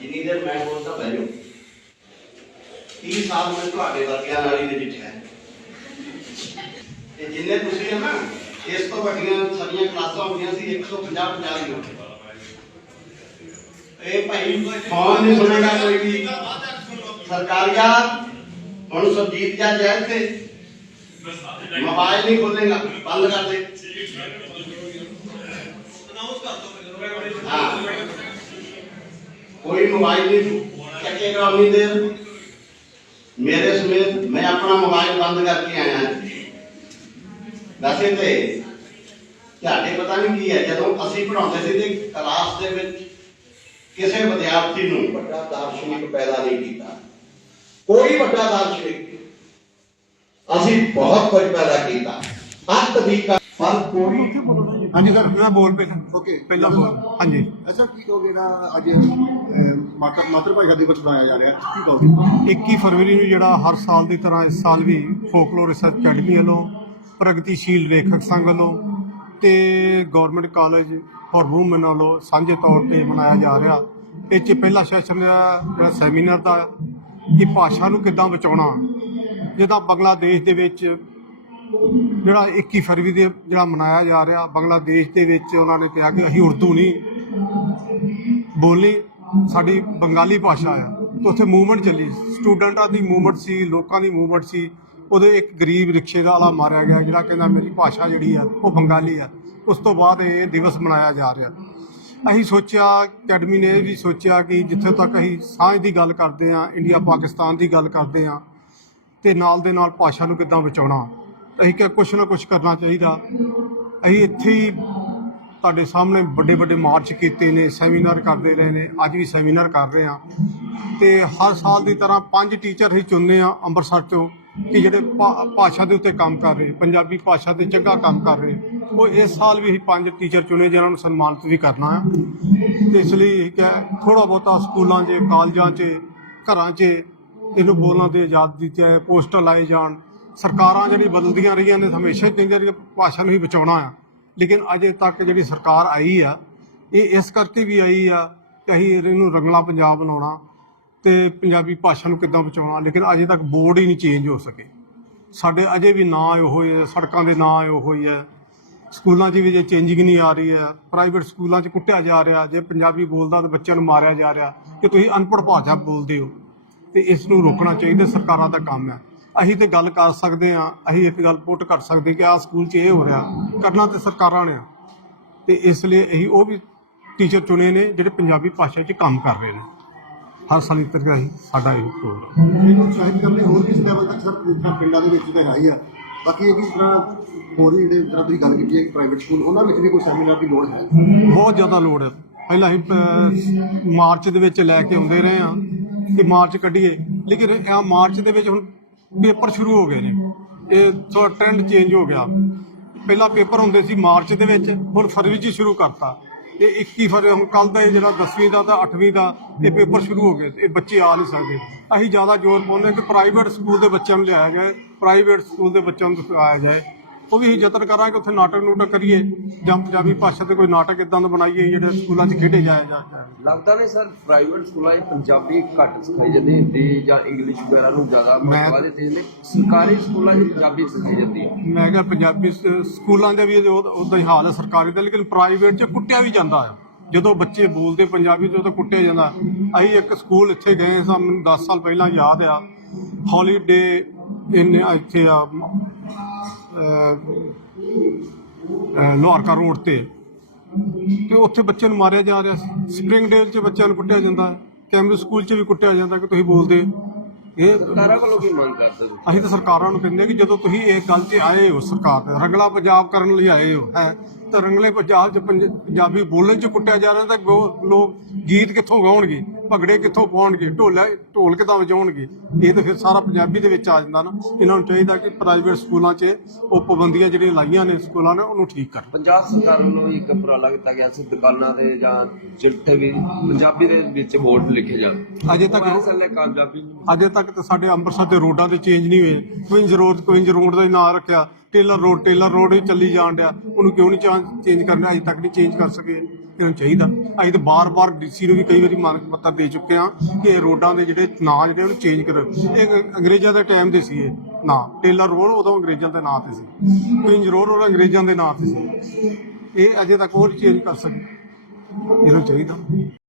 ਜਿੰਨੀ ਦੇਰ ਮੈਂ ਬੋਲਦਾ ਬਹਿ ਜਾਓ 30 ਸਾਲ ਮੈਂ ਤੁਹਾਡੇ ਵਰਗਿਆਂ ਨਾਲ ਹੀ ਨਜਿੱਠਿਆ ਤੇ ਜਿੰਨੇ ਤੁਸੀਂ ਹੈ ਨਾ ਇਸ ਤੋਂ ਵੱਡੀਆਂ ਸਾਡੀਆਂ ਕਲਾਸਾਂ ਹੁੰਦੀਆਂ ਸੀ 150 50 ਦੀਆਂ ਇਹ ਭਾਈ ਫੋਨ ਨਹੀਂ ਸੁਣੇਗਾ ਕੋਈ ਵੀ ਸਰਕਾਰੀਆ ਹੁਣ ਸੁਰਜੀਤ ਜਾਂ ਜੈਲ ਤੇ ਮੋਬਾਈਲ ਨਹੀਂ ਖੋਲੇਗਾ ਬੰਦ ਕਰ ਦੇ ਹਾਂ ਕੋਈ ਮੋਬਾਈਲ ਨਹੀਂ ਚੱਕੇਗਾ ਉਨੀ ਦੇਰ। ਮੇਰੇ ਸਮੇਤ ਮੈਂ ਆਪਣਾ ਮੋਬਾਈਲ ਬੰਦ ਕਰਕੇ ਆਇਆ। ਹਾਂ। ਵੈਸੇ ਤੇ ਤੁਹਾਡੇ ਪਤਾ ਨਹੀਂ ਕੀ ਹੈ, ਜਦੋਂ ਅਸੀਂ ਪੜਾਉਂਦੇ ਸੀ ਤੇ ਕਲਾਸ ਦੇ ਵਿੱਚ ਕਿਸੇ ਵਿਦਿਆਰਥੀ ਨੂੰ ਵੱਡਾ ਦਾਰਸ਼ਨਿਕ ਪੈਦਾ ਨਹੀਂ ਕੀਤਾ। ਕੋਈ ਵੱਡਾ ਦਾਰਸ਼ਨਿਕ ਅਸੀਂ ਬਹੁਤ ਕੁਝ ਪੈਦਾ ਕੀਤਾ। ਅੰਤ ਵੀ ਪਰ ਕੋਈ ਹਾਂਜੀ ਸਰ ਮੈਂ ਬੋਲ ਪੇ ਓਕੇ ਪਹਿਲਾਂ ਬੋਲ। ਹਾਂਜੀ। ਅੱਛਾ ਕੀ ਕਹੋਗੇ ਜਿਹੜਾ ਅੱਜ ਅਹ, ਮਾਤਰ ਮਾਤਰ ਭਾਸ਼ਾ ਦਿਵਸ ਮਨਾਇਆ ਜਾ ਰਿਹਾ। ਕੀ ਕਹੋਗੇ? 21 ਫਰਵਰੀ ਨੂੰ ਜਿਹੜਾ ਹਰ ਸਾਲ ਦੀ ਤਰ੍ਹਾਂ ਇਸ ਸਾਲ ਵੀ ਫੋਕਲੋਰ ਰਿਸਰਚ ਅਕੈਡਮੀ ਵੱਲੋਂ ਪ੍ਰਗਤੀਸ਼ੀਲ ਲੇਖਕ ਸੰਘ ਵੱਲੋਂ ਤੇ ਗਵਰਨਮੈਂਟ ਕਾਲਜ ਫॉर ਵੂਮਨ ਵੱਲੋਂ ਸਾਂਝੇ ਤੌਰ ਤੇ ਮਨਾਇਆ ਜਾ ਰਿਹਾ। ਇਹ 'ਚ ਪਹਿਲਾ ਸੈਸ਼ਨ ਜਿਹੜਾ ਸੈਮੀਨਾਰ ਦਾ ਕਿ ਭਾਸ਼ਾ ਨੂੰ ਕਿੱਦਾਂ ਬਚਾਉਣਾ। ਜਿਹਦਾ ਬੰਗਲਾਦੇਸ਼ ਦੇ ਵਿੱਚ ਜਿਹੜਾ 21 ਫਰਵਰੀ ਦੇ ਜਿਹੜਾ ਮਨਾਇਆ ਜਾ ਰਿਹਾ, ਬੰਗਲਾਦੇਸ਼ ਦੇ ਵਿੱਚ ਉਹਨਾਂ ਨੇ ਕਿਹਾ ਕਿ ਅਸੀਂ ਉਰਦੂ ਨਹੀਂ ਬੋਲੀ, ਸਾਡੀ ਬੰਗਾਲੀ ਭਾਸ਼ਾ ਹੈ ਤੇ ਉੱਥੇ ਮੂਵਮੈਂਟ ਚੱਲੀ। ਸਟੂਡੈਂਟਾਂ ਦੀ ਮੂਵਮੈਂਟ ਸੀ, ਲੋਕਾਂ ਦੀ ਮੂਵਮੈਂਟ ਸੀ। ਉਹਦੇ ਇੱਕ ਗਰੀਬ ਰਿਕਸ਼ੇ ਦਾ ਵਾਲਾ ਮਾਰਿਆ ਗਿਆ, ਜਿਹੜਾ ਕਹਿੰਦਾ ਮੇਰੀ ਭਾਸ਼ਾ ਜਿਹੜੀ ਆ, ਉਹ ਬੰਗਾਲੀ ਆ। ਉਸ ਤੋਂ ਬਾਅਦ ਇਹ ਦਿਵਸ ਮਨਾਇਆ ਜਾ ਰਿਹਾ। ਅਸੀਂ ਸੋਚਿਆ, ਅਕੈਡਮੀ ਨੇ ਇਹ ਵੀ ਸੋਚਿਆ ਕਿ ਜਿੱਥੇ ਤੱਕ ਅਸੀਂ ਸਾਂਝ ਦੀ ਗੱਲ ਕਰਦੇ ਆ ਇੰਡੀਆ ਪਾਕਿਸਤਾਨ ਦੀ ਗੱਲ ਕਰਦੇ ਆ ਤੇ ਨਾਲ ਦੇ ਨਾਲ ਭਾਸ਼ਾ ਨੂੰ ਕਿੱਦਾਂ ਬਚਾਉਣਾ। ਅਸੀਂ ਕਿਹਾ ਕੁਛ ਨਾ ਕੁਛ ਕਰਨਾ ਚਾਹੀਦਾ। ਅਸੀਂ ਇੱਥੇ ਹੀ ਤੁਹਾਡੇ ਸਾਹਮਣੇ ਵੱਡੇ ਵੱਡੇ ਮਾਰਚ ਕੀਤੇ ਨੇ, ਸੈਮੀਨਾਰ ਕਰਦੇ ਰਹੇ ਨੇ, ਅੱਜ ਵੀ ਸੈਮੀਨਾਰ ਕਰ ਰਹੇ ਆ ਤੇ ਹਰ ਸਾਲ ਦੀ ਤਰ੍ਹਾਂ ਪੰਜ ਟੀਚਰ ਹੀ ਚੁਣਨੇ ਆ ਅੰਮ੍ਰਿਤਸਰ ਤੋਂ ਕਿ ਜਿਹੜੇ ਭਾ- ਭਾਸ਼ਾ ਦੇ ਉੱਤੇ ਕੰਮ ਕਰ ਰਹੇ, ਪੰਜਾਬੀ ਭਾਸ਼ਾ ਤੇ ਚੰਗਾ ਕੰਮ ਕਰ ਰਹੇ। ਉਹ ਇਸ ਸਾਲ ਵੀ ਅਸੀਂ ਪੰਜ ਟੀਚਰ ਚੁਣੇ ਜਿਹਨਾਂ ਨੂੰ ਸਨਮਾਨਿਤ ਵੀ ਕਰਨਾ ਆ ਤੇ ਇਸ ਲਈ ਕਿ ਥੋੜਾ ਬਹੁਤਾ ਸਕੂਲਾਂ 'ਚ, ਕਾਲਜਾਂ 'ਚ, ਘਰਾਂ 'ਚ ਇਹਨੂੰ ਬੋਲਣ ਆਜ਼ਾਦ ਦਿੱਤੀ ਹੈ ਪੋਸਟਰ ਲਾਏ ਜਾਣ। ਸਰਕਾਰਾਂ ਜਿਹੜੀ ਬਦਲਦੀਆਂ ਰਹੀਆਂ ਨੇ, ਹਮੇਸ਼ਾ ਕਹਿੰਦੀਆਂ ਰਹੀਆਂ, ਭਾਸ਼ਾ ਨੂੰ ਹੀ ਬਚਾਉਣਾ ਆ। ਲੇਕਿਨ ਅਜੇ ਤੱਕ ਜਿਹੜੀ ਸਰਕਾਰ ਆਈ ਆ, ਇਹ ਇਸ ਕਰਕੇ ਵੀ ਆਈ ਆ ਕਿ ਅਸੀਂ ਇਹਨੂੰ ਰੰਗਲਾ ਪੰਜਾਬ ਬਣਾਉਣਾ ਤੇ ਪੰਜਾਬੀ ਭਾਸ਼ਾ ਨੂੰ ਕਿੱਦਾਂ ਬਚਾਉਣਾ। ਲੇਕਿਨ ਅਜੇ ਤੱਕ ਬੋਰਡ ਹੀ ਨਹੀਂ ਚੇਂਜ ਹੋ ਸਕੇ। ਸਾਡੇ ਅਜੇ ਵੀ ਨਾਂ ਇਹੋ ਹੀ ਹੈ ਸੜਕਾਂ ਦੇ ਨਾਂ ਇਹੋ ਹੀ ਹੈ ਸਕੂਲਾਂ 'ਚ ਵੀ ਜੇ ਚੇਂਜਿੰਗ ਨਹੀਂ ਆ ਰਹੀ ਹੈ ਪ੍ਰਾਈਵੇਟ ਸਕੂਲਾਂ 'ਚ ਕੁੱਟਿਆ ਜਾ ਰਿਹਾ। ਜੇ ਪੰਜਾਬੀ ਬੋਲਦਾ ਤਾਂ ਬੱਚਿਆਂ ਨੂੰ ਮਾਰਿਆ ਜਾ ਰਿਹਾ ਕਿ ਤੁਸੀਂ ਅਨਪੜ੍ਹ ਭਾਸ਼ਾ ਬੋਲਦੇ ਹੋ। ਤੇ ਇਸ ਨੂੰ ਰੋਕਣਾ ਚਾਹੀਦਾ ਸਰਕਾਰਾਂ ਦਾ ਕੰਮ ਹੈ ਅਸੀਂ ਤੇ ਗੱਲ ਕਰ ਸਕਦੇ ਹਾਂ ਅਸੀਂ ਇੱਕ ਗੱਲ ਪੁੱਟ ਕਰ ਸਕਦੇ ਕਿ ਆਹ ਸਕੂਲ 'ਚ ਇਹ ਹੋ ਰਿਹਾ ਕਰਨਾ ਤੇ ਸਰਕਾਰਾਂ ਨੇ। ਆ। ਤੇ ਇਸ ਲਈ ਅਸੀਂ ਉਹ ਵੀ ਟੀਚਰ ਚੁਣੇ ਨੇ ਜਿਹੜੇ ਪੰਜਾਬੀ ਭਾਸ਼ਾ 'ਚ ਕੰਮ ਕਰ ਰਹੇ ਨੇ। ਹਰ ਸਾਲ ਇਸ ਤਰ੍ਹਾਂ ਹੀ ਸਾਡਾ ਇਹ ਪ੍ਰੋਗਰਾਮ ਇਹਨੂੰ ਉਤਸ਼ਾਹਿਤ ਕਰਨ ਹੋਰ ਕਿਸ ਲੈਵਲ ਤੱਕ ਸਰ ਜਿੱਦਾਂ ਪਿੰਡਾਂ ਦੇ ਵਿੱਚ ਤਾਂ ਹੈ ਹੀ ਆ। ਬਾਕੀ ਇਹ ਕਿ ਜਿਹੜਾ ਹੋਰ ਵੀ ਜਿਹੜੇ ਜਿਹੜਾ ਤੁਸੀਂ ਗੱਲ ਕੀਤੀ ਹੈ ਪ੍ਰਾਈਵੇਟ ਸਕੂਲ ਉਹਨਾਂ ਵਿੱਚ ਵੀ ਕੋਈ ਸੈਮੀਨਾਰ ਦੀ ਲੋੜ ਹੈ? ਬਹੁਤ ਜ਼ਿਆਦਾ ਲੋੜ ਹੈ। ਪਹਿਲਾਂ ਪ- ਮਾਰਚ ਦੇ ਵਿੱਚ ਲੈ ਕੇ ਆਉਂਦੇ ਰਹੇ ਹਾਂ ਕਿ ਮਾਰਚ ਕੱਢੀਏ। ਲੇਕਿਨ ਇਹ ਮਾਰਚ ਦੇ ਵਿੱਚ ਹੁਣ ਪੇਪਰ ਸ਼ੁਰੂ ਹੋ ਗਏ ਨੇ। ਇਹ ਥੋੜਾ ਟ੍ਰੈਂਡ ਚੇਂਜ ਹੋ ਗਿਆ। ਪਹਿਲਾਂ ਪੇਪਰ ਹੁੰਦੇ ਸੀ ਮਾਰਚ ਦੇ ਵਿੱਚ, ਹੁਣ ਫਰਵਰੀ 'ਚ ਹੀ ਸ਼ੁਰੂ ਕਰਤਾ। ਇਹ 21 ਫਰਵਰੀ, ਹੁਣ ਕੱਲ ਦਾ ਇਹ ਜਿਹੜਾ 10ਵੀਂ ਦਾ ਤਾਂ 8ਵੀਂ ਦਾ, ਇਹ ਪੇਪਰ ਸ਼ੁਰੂ ਹੋ ਗਏ ਇਹ ਬੱਚੇ ਆ ਨਹੀਂ ਸਕਦੇ। ਅਸੀਂ ਜ਼ਿਆਦਾ ਜ਼ੋਰ ਪਾਉਂਦੇ ਹਾਂ ਕਿ ਪ੍ਰਾਈਵੇਟ ਸਕੂਲ ਦੇ ਬੱਚਿਆਂ ਨੂੰ ਲਿਆਇਆ ਜਾਏ ਪ੍ਰਾਈਵੇਟ ਸਕੂਲ ਦੇ ਬੱਚਿਆਂ ਨੂੰ ਸਿਖਾਇਆ ਜਾਏ। ਉਹ ਵੀ ਅਸੀਂ ਯਤਨ ਕਰਾਂਗੇ ਉੱਥੇ ਨਾਟਕ ਨੂਟਕ ਕਰੀਏ ਜਾਂ ਪੰਜਾਬੀ ਭਾਸ਼ਾ ਤੇ ਕੋਈ ਨਾਟਕ ਇਦਾਂ ਦਾ ਬਣਾਈਏ ਜਿਹੜੇ ਸਕੂਲਾਂ 'ਚ ਖੇਡੇ ਜਾਇਆ ਜਾਏ ਲੱਗਦਾ ਨਹੀਂ ਸਰ ਪ੍ਰਾਈਵੇਟ ਸਕੂਲਾਂ 'ਚ ਪੰਜਾਬੀ ਘੱਟ ਸਿਖਾਈ ਜਾਂਦੀ ਹਿੰਦੀ ਜਾਂ ਇੰਗਲਿਸ਼ ਵਗੈਰਾ ਨੂੰ ਜ਼ਿਆਦਾ ਮਹੱਤਵ ਦਿੱਤੇ ਜਾਂਦੇ ਸਰਕਾਰੀ ਸਕੂਲਾਂ 'ਚ ਪੰਜਾਬੀ ਸਿਖਾਈ ਜਾਂਦੀ। ਹੈ ਮੈਂ ਕਿਹਾ ਪੰਜਾਬੀ ਸਕੂਲਾਂ ਦੇ ਵੀ ਉਦਾਂ ਹੀ ਹਾਲ ਹੈ ਸਰਕਾਰੀ ਦਾ ਲੇਕਿਨ ਪ੍ਰਾਈਵੇਟ 'ਚ ਕੁੱਟਿਆ ਵੀ ਜਾਂਦਾ ਹੈ ਜਦੋਂ ਬੱਚੇ ਬੋਲਦੇ ਪੰਜਾਬੀ ਤੋਂ ਤਾਂ ਕੁੱਟਿਆ ਜਾਂਦਾ। ਅਸੀਂ ਇੱਕ ਸਕੂਲ ਇੱਥੇ ਗਏ ਸਾਂ ਮੈਨੂੰ 10 ਸਾਲ ਪਹਿਲਾਂ ਯਾਦ ਆ। ਹੌਲੀਡੇ ਇਨ ਇੱਥੇ ਆ ਲੋਹਾਰਕਾ ਰੋਡ ਤੇ। ਤੇ ਉੱਥੇ ਬੱਚਿਆਂ ਨੂੰ ਮਾਰਿਆ ਜਾ ਰਿਹਾ ਸੀ। ਸਪ੍ਰਿੰਗਡੇਲ 'ਚ ਬੱਚਿਆਂ ਨੂੰ ਕੁੱਟਿਆ ਜਾਂਦਾ ਹੈ। ਕੈਮਬ੍ਰਿਜ ਸਕੂਲ 'ਚ ਵੀ ਕੁੱਟਿਆ ਜਾਂਦਾ ਕਿ ਤੁਸੀਂ ਬੋਲਦੇ। ਇਹ ਸਰਕਾਰਾਂ ਵੱਲੋਂ ਕੀ ਮੰਗ ਕਰਦੇ ਅਸੀਂ ਤਾਂ ਸਰਕਾਰਾਂ ਨੂੰ ਕਹਿੰਦੇ ਕਿ ਜਦੋਂ ਤੁਸੀਂ ਇਹ ਗੱਲ 'ਤੇ ਆਏ ਹੋ ਸਰਕਾਰ ਤੇ ਰੰਗਲਾ ਪੰਜਾਬ ਕਰਨ ਲਈ ਆਏ ਹੋ ਹੈ ਤਾਂ ਰੰਗਲੇ ਪੰਜਾਬ 'ਚ ਪੰਜ- ਪੰਜਾਬੀ ਬੋਲਣ 'ਚ ਕੁੱਟਿਆ ਜਾ ਰਿਹਾ ਤਾਂ ਲੋਕ ਗੀਤ ਕਿੱਥੋਂ ਗਾਉਣਗੇ? ਭੰਗੜੇ ਕਿੱਥੋਂ ਪਾਉਣਗੇ? ਢੋਲਾ ਢੋਲ ਕਿੱਦਾਂ ਵਜਾਉਣਗੇ? ਇਹ ਤਾਂ ਫਿਰ ਸਾਰਾ ਪੰਜਾਬੀ ਦੇ ਵਿੱਚ ਆ ਜਾਂਦਾ ਨਾ। ਇਹਨਾਂ ਨੂੰ ਚਾਹੀਦਾ ਕਿ ਪ੍ਰਾਈਵੇਟ ਸਕੂਲਾਂ 'ਚ ਉਹ ਪਾਬੰਦੀਆਂ ਜਿਹੜੀਆਂ ਲਾਈਆਂ ਨੇ ਸਕੂਲਾਂ ਨੇ ਉਹਨੂੰ ਠੀਕ ਕਰਨ। ਪੰਜਾਬ ਸਰਕਾਰ ਵੱਲੋਂ ਇੱਕ ਉਪਰਾਲਾ ਕੀਤਾ ਗਿਆ ਸੀ ਦੁਕਾਨਾਂ ਦੇ ਜਾਂ ਜਿੱਥੇ ਵੀ ਪੰਜਾਬੀ ਦੇ ਵਿੱਚ ਬੋਰਡ ਲਿਖੇ ਜਾਣ। ਅਜੇ ਤੱਕ ਅਸਲ ਕਾਮਯਾਬੀ ਅਜੇ ਤੱਕ ਤਾਂ ਸਾਡੇ ਅੰਮ੍ਰਿਤਸਰ ਦੇ ਰੋਡਾਂ ਤੇ ਚੇਂਜ ਨਹੀਂ ਹੋਏ। ਕੁਇੰਜ ਰੋਡ ਕੁਇੰਜ ਰੋਡ ਦਾ ਨਾਂ ਰੱਖਿਆ। ਟੇਲਰ ਰੋਡ ਟੇਲਰ ਰੋਡ ਹੀ ਚੱਲੀ ਜਾਣ ਡਿਆ। ਉਹਨੂੰ ਕਿਉਂ ਨਹੀਂ ਚੇਂਜ ਕਰਨਾ? ਅਜੇ ਤੱਕ ਨਹੀਂ ਚੇਂਜ ਕਰ ਸਕੇ। ਇਹਨਾਂ ਨੂੰ ਚਾਹੀਦਾ। ਅਸੀਂ ਤਾਂ ਬਾਰ-ਬਾਰ ਡੀਸੀ ਨੂੰ ਵੀ ਕਈ ਵਾਰੀ ਮੰਗ ਪੱਤਰ ਦੇ ਚੁੱਕੇ ਹਾਂ ਕਿ ਇਹ ਰੋਡਾਂ ਦੇ ਜਿਹੜੇ ਨਾਂ ਜਿਹੜੇ ਉਹਨੂੰ ਚੇਂਜ ਕਰੋ। ਇਹ ਅੰਗਰੇਜ਼ਾਂ ਦੇ ਟਾਈਮ ਦੇ ਸੀ ਇਹ ਨਾ। ਟੇਲਰ ਰੋਡ ਉਦੋਂ ਅੰਗਰੇਜ਼ਾਂ ਦੇ ਨਾਂ ਤੇ ਸੀ। ਕੁਇਨਜ਼ ਰੋਡ ਉਹ ਅੰਗਰੇਜ਼ਾਂ ਦੇ ਨਾਂ ਤੇ ਸੀ। ਇਹ ਅਜੇ ਤੱਕ ਉਹ ਚੇਂਜ ਕਰ ਸਕੇ। ਇਹਨੂੰ ਚਾਹੀਦਾ।